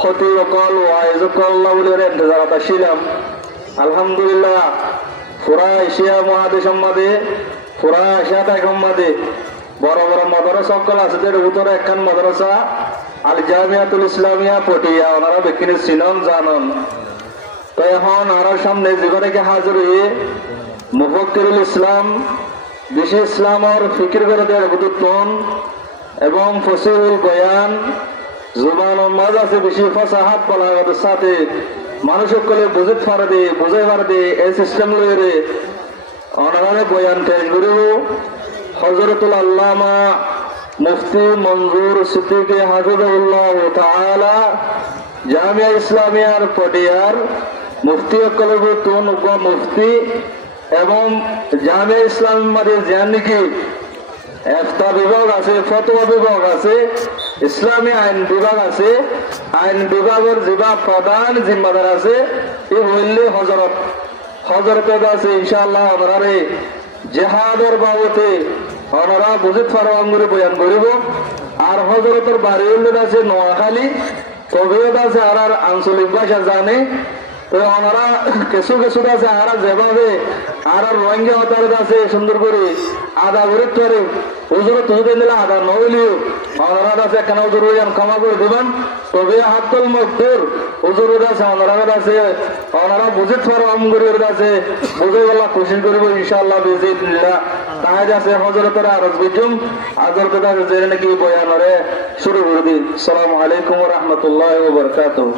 ক্ষতি অকল ওয়াইজ অকল বলে ইন্তজারত আসছিলাম। আলহামদুলিল্লাহ পুরা এশিয়া মহাদেশের মধ্যে পুরা এশিয়া টাইগর মধ্যে বড় বড় মাদ্রাসা সকল আছে, এর ভিতরে একখান মাদ্রাসা আল জামিয়াতুল ইসলামিয়া পটিয়া, ওনারা বিকিনি চিনন জানন। তো এখন আর সামনে জীবনে হাজির হয়ে মুফাক্কিরুল ইসলাম বেশি ইসলামর ফিকির করে দেওয়ার বুতুন এবং ফসিহুল বয়ান জুবান মাঝ আছে বেশি ফসাহাত বলাগতের সাথে মানুষ সকলে বুঝে পারে দে বুঝে পারে দে এই সিস্টেম লইরে ওনারা বয়ান পেশ করিব হযরতুল আল্লামা মুফতি মনজুর সিদ্দিকী হাফিজাহুল্লাহ তাআলা জামিয়া ইসলামিয়ার পটিয়ার মুফতি সকলে বুতুন উপ মুফতি এবং জামিয়া ইসলামের মধ্যে জানি একটা বিভাগ আছে, ফতোয়া বিভাগ আছে, ইসলামী আইন বিভাগ আছে। আইন বিভাগের যেবা প্রধান জিম্মাদার আছে এ হইলে হজরত আছে। ইনশাআল্লাহ ওনারা জেহাদের বাবতে ওনারা বুঝিত ফারওয়ান করে বয়ান করিব। আর হজরতের বাড়ি হইলে আছে নোয়াখালী, তবিয়ত আছে আর আঞ্চলিক ভাষা জানে। তো ওনারা কিছু কিছু আছে আর যেভাবে আর রোহিঙ্গা হতার আছে সুন্দর করে আদা করে তোরে হুজুর তুজুকে দিলে আদা নইলিও ওনারা আছে কেন হুজুর ক্ষমা করে দেবেন। তবে হাতুল মকদুর হুজুর আছে ওনারা আছে ওনারা বুঝে থারো আমগুরি আছে বুঝে গেলা কোশিশ করিব ইনশাআল্লাহ বিজিনিল্লাহ। তাই আছে হযরতের আরজ বিজুম হযরত দাস জেনে নাকি বয়ানরে শুরু করে দিন। আসসালামু আলাইকুম ওয়া রাহমাতুল্লাহি ওয়া বারাকাতুহু।